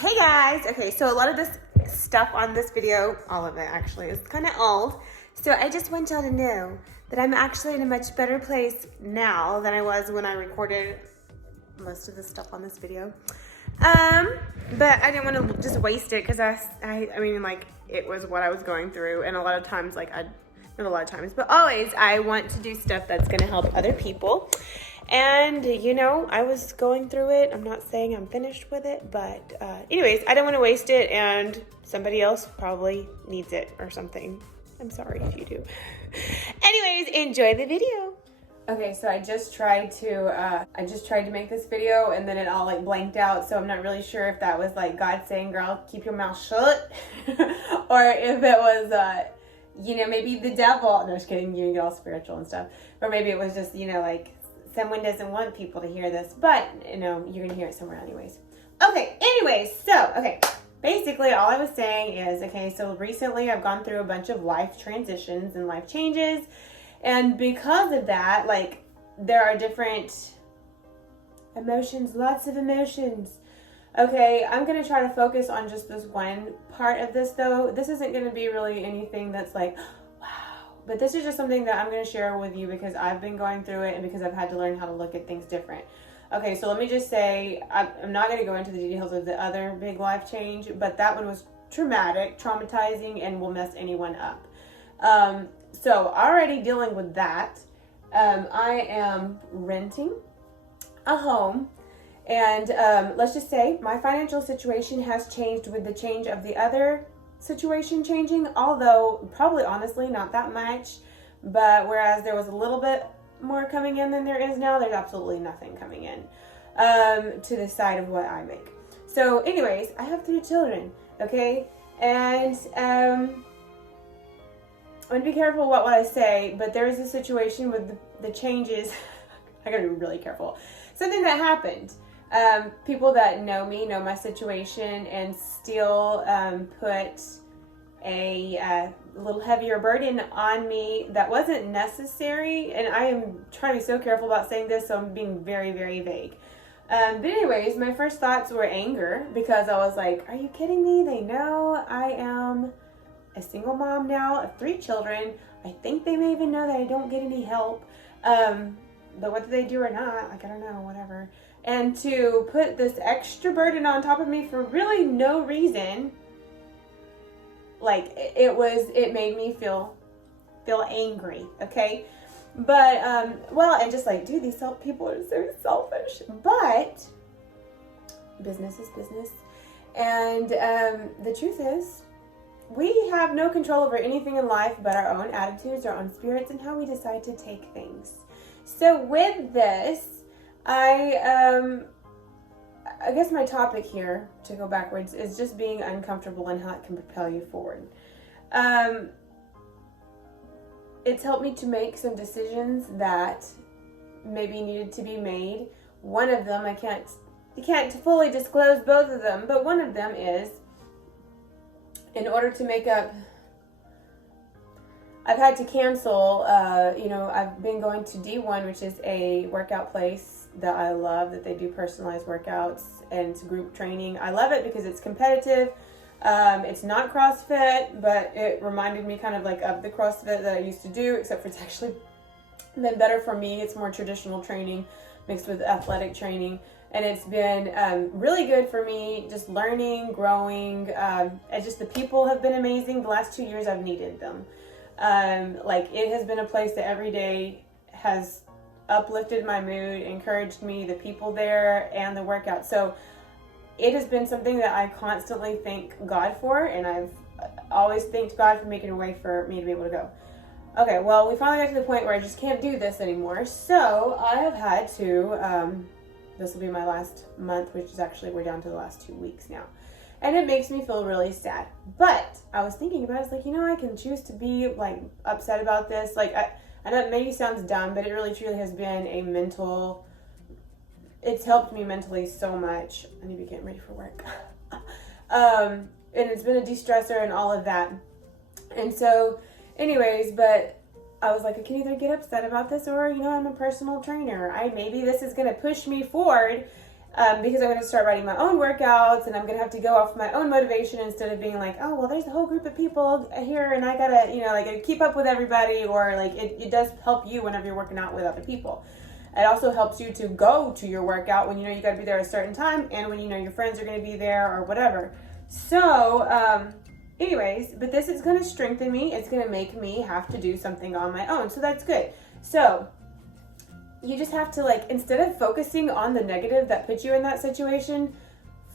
Hey guys! Okay, so a lot of this stuff on this video, all of it actually, is kind of old. So I just want y'all to know that I'm actually in a much better place now than I was when I recorded most of the stuff on this video. But I didn't want to just waste it because I mean, like, it was what I was going through. And a lot of times, like, not a lot of times, but always I want to do stuff that's going to help other people. And, you know, I was going through it. I'm not saying I'm finished with it, but anyways, I don't want to waste it, and somebody else probably needs it or something. I'm sorry if you do. Anyways, enjoy the video. Okay, so I just tried to make this video, and then it all like blanked out, so I'm not really sure if that was like God saying, girl, keep your mouth shut, or if it was, you know, maybe the devil. No, just kidding, you get all spiritual and stuff. Or maybe it was just, you know, like, someone doesn't want people to hear this, but, you know, you're gonna hear it somewhere anyways. Okay, anyways, so, okay, basically all I was saying is, okay, so recently I've gone through a bunch of life transitions and life changes, and because of that, like, there are different emotions, lots of emotions. Okay, I'm gonna try to focus on just this one part of this, though. This isn't gonna be really anything that's like, but this is just something that I'm going to share with you because I've been going through it and because I've had to learn how to look at things different. Okay, so let me just say, I'm not going to go into the details of the other big life change, but that one was traumatic, traumatizing, and will mess anyone up. So already dealing with that, I am renting a home, and let's just say my financial situation has changed with the change of the other situation changing, although probably honestly not that much, but whereas there was a little bit more coming in than there is now, there's absolutely nothing coming in to the side of what I make. So anyways, I have 3 children, okay, and I'm gonna be careful what I say, but there is a situation with the changes. I gotta be really careful. Something that happened. People that know me know my situation and still put a little heavier burden on me that wasn't necessary. And I am trying to be so careful about saying this, so I'm being very, very vague. But anyways, my first thoughts were anger because I was like, are you kidding me? They know I am a single mom now of 3 children. I think they may even know that I don't get any help. But whether they do or not, like, I don't know, whatever. And to put this extra burden on top of me for really no reason, like, it made me feel angry, okay? But, well, and just like, dude, these people are so selfish. But business is business. And the truth is, we have no control over anything in life but our own attitudes, our own spirits, and how we decide to take things. So with this, I guess my topic here, to go backwards, is just being uncomfortable and how it can propel you forward. It's helped me to make some decisions that maybe needed to be made. One of them, you can't fully disclose both of them, but one of them is, in order to make up, I've had to cancel, you know, I've been going to D1, which is a workout place that I love, that they do personalized workouts and it's group training. I love it because it's competitive. It's not CrossFit, but it reminded me kind of like of the CrossFit that I used to do, except for it's actually been better for me. It's more traditional training mixed with athletic training. And it's been really good for me, just learning, growing, and just the people have been amazing. The last 2 years I've needed them. Like, it has been a place that every day has uplifted my mood, encouraged me, the people there, and the workout. So it has been something that I constantly thank God for, and I've always thanked God for making a way for me to be able to go. Okay, well, we finally got to the point where I just can't do this anymore, so I have had to, this will be my last month, which is actually, we're down to the last 2 weeks now. And it makes me feel really sad. But I was thinking about it, it's like, you know, I can choose to be, like, upset about this. Like, I know it maybe sounds dumb, but it really truly has been a mental, it's helped me mentally so much. I need to be getting ready for work. And it's been a de-stressor and all of that. And so, anyways, but I was like, I can either get upset about this or, you know, I'm a personal trainer. Maybe this is going to push me forward because I'm going to start writing my own workouts, and I'm going to have to go off my own motivation instead of being like, oh, well, there's a whole group of people here, and I gotta, like, keep up with everybody, or like it does help you whenever you're working out with other people. It also helps you to go to your workout when you know you got to be there at a certain time, and when you know your friends are going to be there or whatever. So, anyways, but this is going to strengthen me. It's going to make me have to do something on my own. So that's good. So you just have to, like, instead of focusing on the negative that puts you in that situation,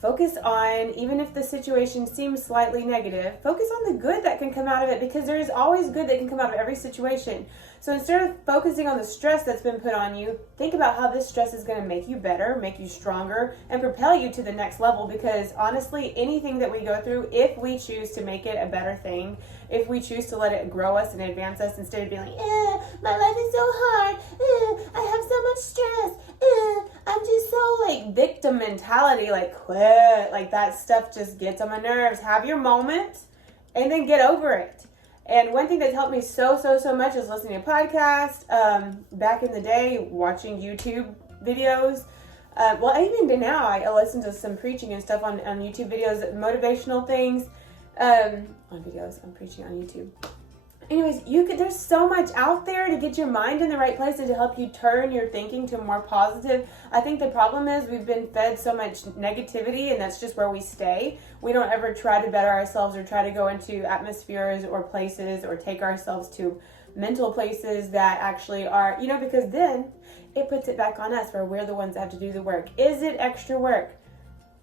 focus on, even if the situation seems slightly negative, focus on the good that can come out of it, because there is always good that can come out of every situation. So instead of focusing on the stress that's been put on you, think about how this stress is going to make you better, make you stronger, and propel you to the next level. Because honestly, anything that we go through, if we choose to make it a better thing, if we choose to let it grow us and advance us, instead of being like, my life is so hard, I have so much stress, I'm just so, like, victim mentality, like, quit, like, that stuff just gets on my nerves. Have your moment and then get over it. And one thing that's helped me so much is listening to podcasts. Back in the day, watching YouTube videos. Well, even now, I listen to some preaching and stuff on YouTube videos, motivational things. On videos, I'm preaching on YouTube. Anyways, there's so much out there to get your mind in the right place and to help you turn your thinking to more positive. I think the problem is we've been fed so much negativity, and that's just where we stay. We don't ever try to better ourselves or try to go into atmospheres or places or take ourselves to mental places that actually are, because then it puts it back on us where we're the ones that have to do the work. Is it extra work?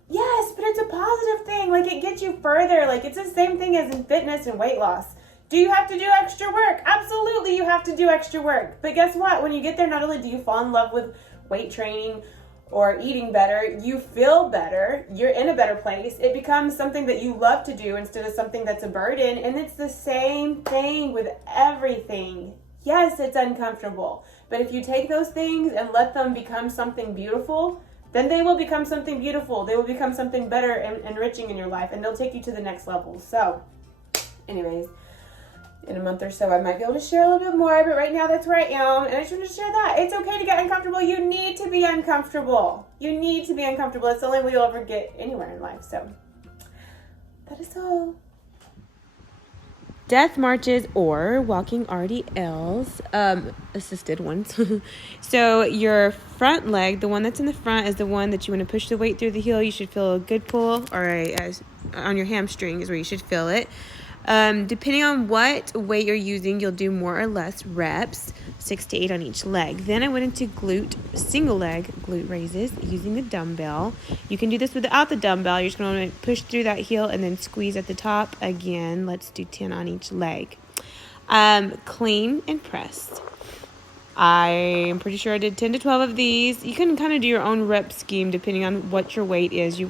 Yes, but it's a positive thing. Like, it gets you further. Like, it's the same thing as in fitness and weight loss. Do you have to do extra work? Absolutely, you have to do extra work. But guess what? When you get there, not only do you fall in love with weight training or eating better, you feel better, you're in a better place. It becomes something that you love to do instead of something that's a burden. And it's the same thing with everything. Yes, it's uncomfortable. But if you take those things and let them become something beautiful, then they will become something beautiful. They will become something better and enriching in your life, and they'll take you to the next level. So, anyways, in a month or so, I might be able to share a little bit more, but right now that's where I am, and I just want to share that. It's okay to get uncomfortable. You need to be uncomfortable. You need to be uncomfortable. It's the only way you'll ever get anywhere in life. So, that is all. Death marches or walking RDLs, assisted ones. So your front leg, the one that's in the front, is the one that you want to push the weight through the heel. You should feel a good pull, or on your hamstring is where you should feel it. Depending on what weight you're using, you'll do more or less reps, 6 to 8 on each leg. Then I went into glute, single leg glute raises using the dumbbell. You can do this without the dumbbell. You're just going to push through that heel and then squeeze at the top. Again, let's do 10 on each leg. Clean and press. I'm pretty sure I did 10 to 12 of these. You can kind of do your own rep scheme depending on what your weight is.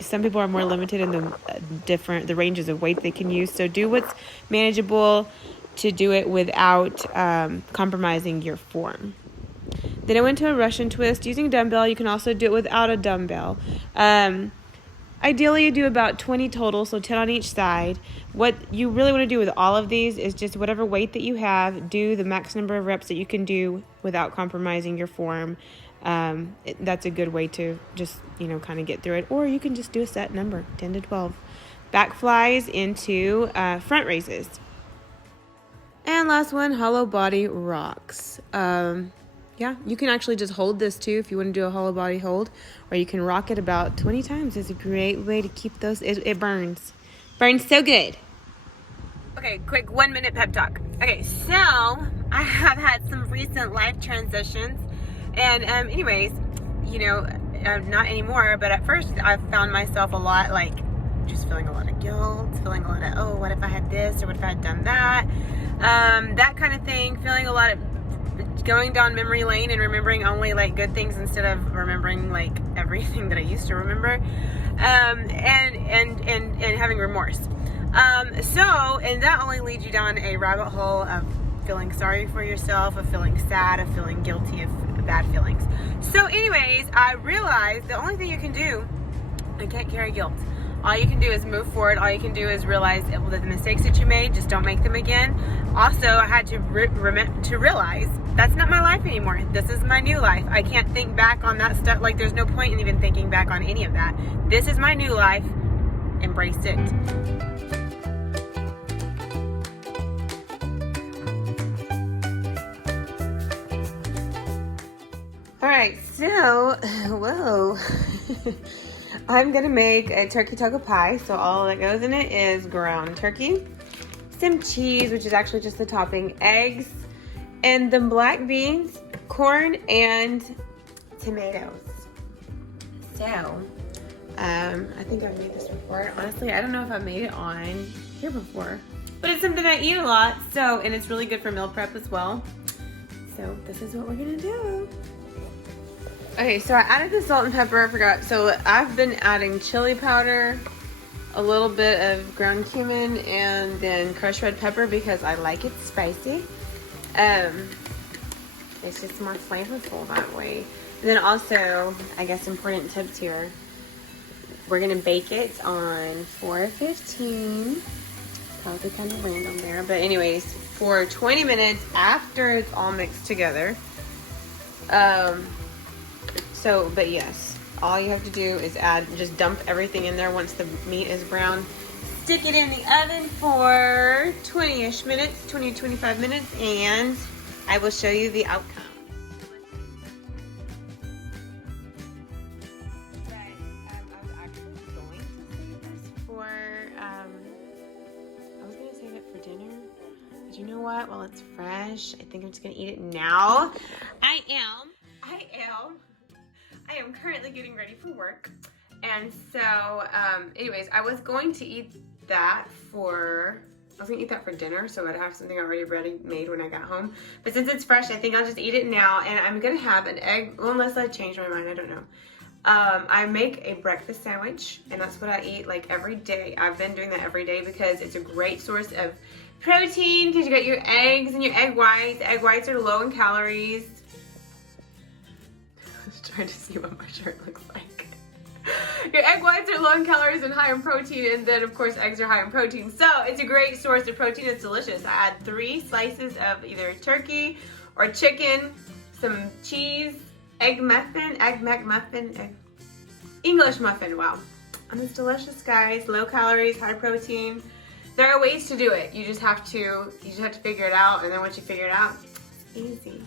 Some people are more limited in the ranges of weight they can use. So do what's manageable to do it without compromising your form. Then I went to a Russian twist using a dumbbell. You can also do it without a dumbbell. Ideally, you do about 20 total, so 10 on each side. What you really want to do with all of these is just whatever weight that you have, do the max number of reps that you can do without compromising your form. That's a good way to just, kind of get through it. Or you can just do a set number, 10 to 12. Back flies into front raises. And last one, hollow body rocks. Yeah, you can actually just hold this too if you want to do a hollow body hold, or you can rock it about 20 times. It's a great way to keep those. It burns so good. Okay, quick 1 minute pep talk. Okay, so I have had some recent life transitions, and anyways, not anymore, but at first I found myself a lot just feeling a lot of guilt, feeling a lot of, oh, what if I had this, or what if I had done that, that kind of thing, feeling a lot of going down memory lane and remembering only good things instead of remembering everything that I used to remember, and having remorse. And that only leads you down a rabbit hole of feeling sorry for yourself, of feeling sad, of feeling guilty, of bad feelings. So anyways, I realized the only thing you can do, I can't carry guilt. all you can do is move forward. All you can do is realize the mistakes that you made, just don't make them again. Also, I had to realize that's not my life anymore. This is my new life. I can't think back on that stuff. Like, there's no point in even thinking back on any of that. This is my new life. Embrace it. All right, so, whoa. I'm gonna make a turkey taco pie. So all that goes in it is ground turkey, some cheese, which is actually just the topping, eggs, and then black beans, corn, and tomatoes. So, I think I've made this before. Honestly, I don't know if I've made it on here before, but it's something I eat a lot. So, and it's really good for meal prep as well. So this is what we're gonna do. Okay, so I added the salt and pepper, I forgot. So I've been adding chili powder, a little bit of ground cumin, and then crushed red pepper because I like it spicy. It's just more flavorful that way. And then also, I guess important tips here, we're gonna bake it on 415. Probably kind of random there, but anyways, for 20 minutes after it's all mixed together. But yes, all you have to do is just dump everything in there once the meat is brown. Stick it in the oven for 20-ish minutes, 20 to 25 minutes, and I will show you the outcome. Right, I was actually going to save this for, I was going to save it for dinner, but you know what? While it's fresh, I think I'm just going to eat it now. I am currently getting ready for work, and so anyways, I was going to eat that for dinner, so I'd have something already ready made when I got home, but since it's fresh, I think I'll just eat it now. And I'm gonna have an egg, well, unless I change my mind, I don't know. I make a breakfast sandwich, and that's what I eat like every day. I've been doing that every day because it's a great source of protein, because you got your eggs and your egg whites. Egg whites are low in calories. Trying to see what my shirt looks like. Your egg whites are low in calories and high in protein, and then of course eggs are high in protein. So it's a great source of protein. It's delicious. I add 3 slices of either turkey or chicken, some cheese, English muffin. Wow. And it's delicious, guys. Low calories, high protein. There are ways to do it. You just have to figure it out, and then once you figure it out, it's easy.